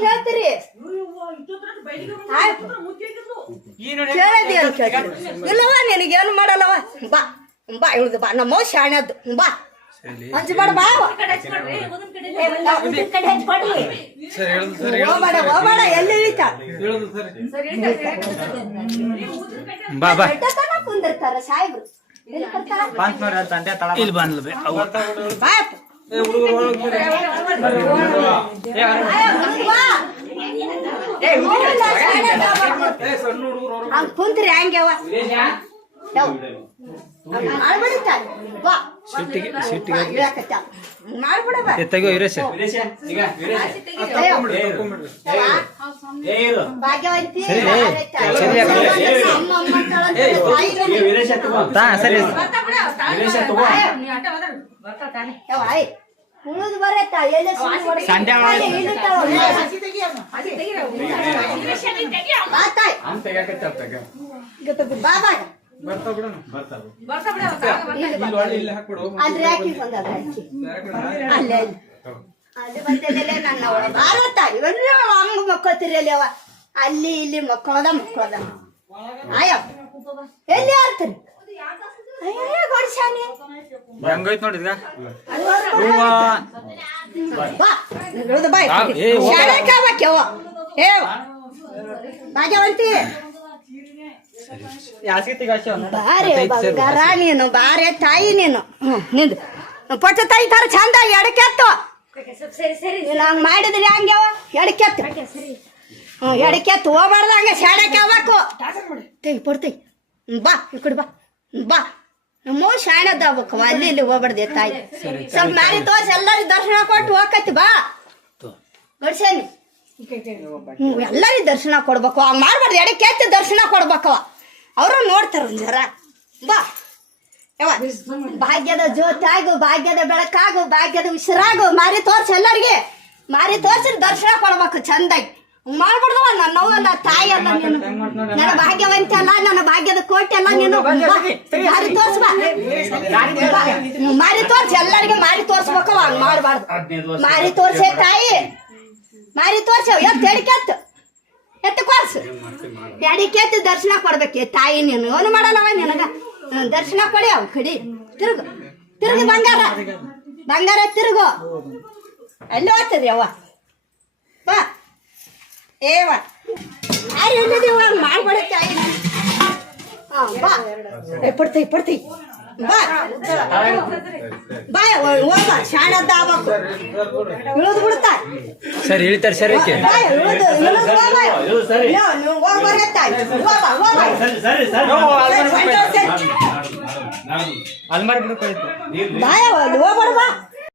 ಕೇಳ್ತೀರಿ. ಕೇಳದಿ ಅಂತ ಕೇಳ್ತೀರಿ? ಇಲ್ಲವ ನಿನಗೇನು ಮಾಡಲ್ಲವ ಬಾ ಬಾ ಇಳ್ದು ಬಾ ನಮ್ಮ ಶಾಣದ್ದು ಬಾ. ಹಂಚ್ಬೇಡ ಅವ. ಕಡೆ ಹಂಚ್ಕೊಡ್ಲಿ. ಹೋಗ್ಬೇಡ ಹೋಗ್ಬೇಡ ಎಲ್ಲಿ ಇಳಿತ ಬಾ ಬಾ. ಎಡ್ಡತನ ಕುಂದಿರ್ತಾರ ಸಾಹೇಬ್ರು? ಇಲ್ಲಿ ಬಂದ್ಲು ಬೇ. ಹಂಗ್ ಕುಂತ್ರಿ ಹಂಗ್ಯವ. ಬಾ. ಸಿಟ್ಟಿಗೆ ಸಿಟ್ಟಿಗೆ. ಯವ್ವ. ಭಾಗ್ಯವಂತಿ. ಸರಿ, ಸಂಜೆ. ಉಳುದ್ ಬರತ್ತ ಎಲ್ಲಿ ಸುಮ್ನೆ ಹೊಡ್ಕೊಂಡ್ ಅಲ್ಲಿ. ಇಲ್ಲಿ. ಅದ್ರ ಹಾಕಿ ಹಾಕಿ. ನನ್ನ ಭಾರತ ಹಂಗ ಅವ? ಅಲ್ಲಿ ಇಲ್ಲಿ ಮಕ್ಕಳದ ಮಕ್ಕಳದ ಆಯ. ಎಲ್ಲಿ ಗಡ್ಸಾನಿ. ಹೆಂಗೈತ್ ನೋಡಿದ್ಗ ಬಾ. ಇಳ್ದು ಬಾ ಆ, ಬಾರೆ ಬಂಗಾರ ನೀನು ಬಾರೆ ತಾಯಿ ನೀನು. ನಿಂದು. ಪಟ್ಟ ತಾಯಿ ತರ ಚಂದ ಎಡಕೆತ್ತು ನೀನು ಹಂಗೆ ಮಾಡಿದ್ರಿ ಹಂಗ್ಯಾವ ಎಡಕೆತ್ತು ಹ್ಮ್ ಎಡಕೆತ್ತು ಹೋಗ್ಬಾರ್ದು ಹಂಗೆ ಶಾಡಕ್ಕೆ ಹೋಗ್ಬೇಕು. ತೆಗಿ ಪಡ್ತೈ ಬಾ ಈ ಕಡೆ ಬಾ. ಬಾ. ನಮ್ಮ ಶಾಣದ ಆಗ್ಬೇಕು. ಅಲ್ಲಿ ಇಲ್ಲಿ ಹೋಗ್ಬಾರ್ದೆ ತಾಯಿ ಸ್ವಲ್ಪ ಮಾರಿ ತೋರ್ಸಿ ಎಲ್ಲರಿಗೂ ದರ್ಶನ ಕೊಟ್ಟು ಹೋಗತಿ ಬಾ. ಗಡ್ಸೇನಿ. ಹ್ಞೂ ಎಲ್ಲರಿಗೂ ದರ್ಶನ ಕೊಡ್ಬೇಕು. ಹಂಗೆ ಮಾಡ್ಬಾರ್ದು. ಎಡಕ್ಕೆ ಕೆತ್ತ ದರ್ಶನ ಕೊಡ್ಬೇಕವ ಅವರು ನೋಡ್ತಾರ ಜರ. ಬಾ. ಯವ್ವ ಭಾಗ್ಯದ ಜ್ಯೋತಾಗು ಭಾಗ್ಯದ ಬೆಳಕಾಗು ಭಾಗ್ಯದ ಉಸಿರಾಗು ಮಾರಿ ತೋರ್ಸಿ ಎಲ್ಲರಿಗೆ. ಮಾರಿ ತೋರ್ಸಿ ದರ್ಶನ ಕೊಡ್ಬೇಕು ಚಂದಾಗಿ. ಹಂಗ್ ಮಾಡ್ಬಾರ್ದವ ನನ್ನವ್ವ ನನ್ನ ತಾಯಿ ಅಲ್ಲ ನೀನು. ನನ್ನ ಭಾಗ್ಯವಂತಿ ಅಲ್ಲ ನನ್ನ ಭಾಗ್ಯದ ಕೋಟೆ ಅಲ್ಲ ನೀನು. ಮಾರಿ ತೋರ್ಸ. ಮಾರಿ ತೋರ್ಸಿ ಎಲ್ಲರಿಗೆ ಮಾರಿ ತೋರ್ಸ್ಬೇಕವ ಹಂಗ ಮಾಡ್ಬಾರ್ದು. ಮಾರಿ ತೋರ್ಸೆ ತಾಯಿ. ಮಾರಿ ತೋರ್ಸವ್ ಎತ್ತು ಎಡಿಕೆತ್ತು ಎತ್ತು ಕೊರ್ಸು. ಎಡಿಕೆತ್ತು ದರ್ಶನ ಕೊಡ್ಬೇಕು. ತಾಯಿ ನೀನು ಏನು ಮಾಡಲ್ಲವ ನಿನಗ? ದರ್ಶನ ಕೊಡಿ ಅವ್ ಕಡಿ. ತಿರುಗು. ತಿರುಗು ಬಂಗಾರ. ಬಂಗಾರ ತಿರುಗು. ಎಲ್ಲಿ ಹೋಗ್ತದೆ ಅವ್ವ? ಬಾ. ಏವ ಯಾರು ಮಾಡ್ಬೇಡ ತಾಯಿ ಹಾ ಬಾ. ಏ ಪಡ್ತೈ. ಪಡ್ತೈ ಬಾ ಬಾ ಹೋಗ ಶಾಣದ ಆಗ್ಬೇಕು ಇಳಿದು ಬಿಡ್ತಾ ಸರಿ ಹೇಳ್ತಾರೆ ಸರಿ ಆಕೆ. ಬಾ ಇಳಿದು ಇಳಿದು ಹೋಗ ಮಾಡಿ ಬಿಡಕ್ಕೆ ಬಾಯ ಹೋಗ್ಬಿಡ್ಬಾ ಬಾ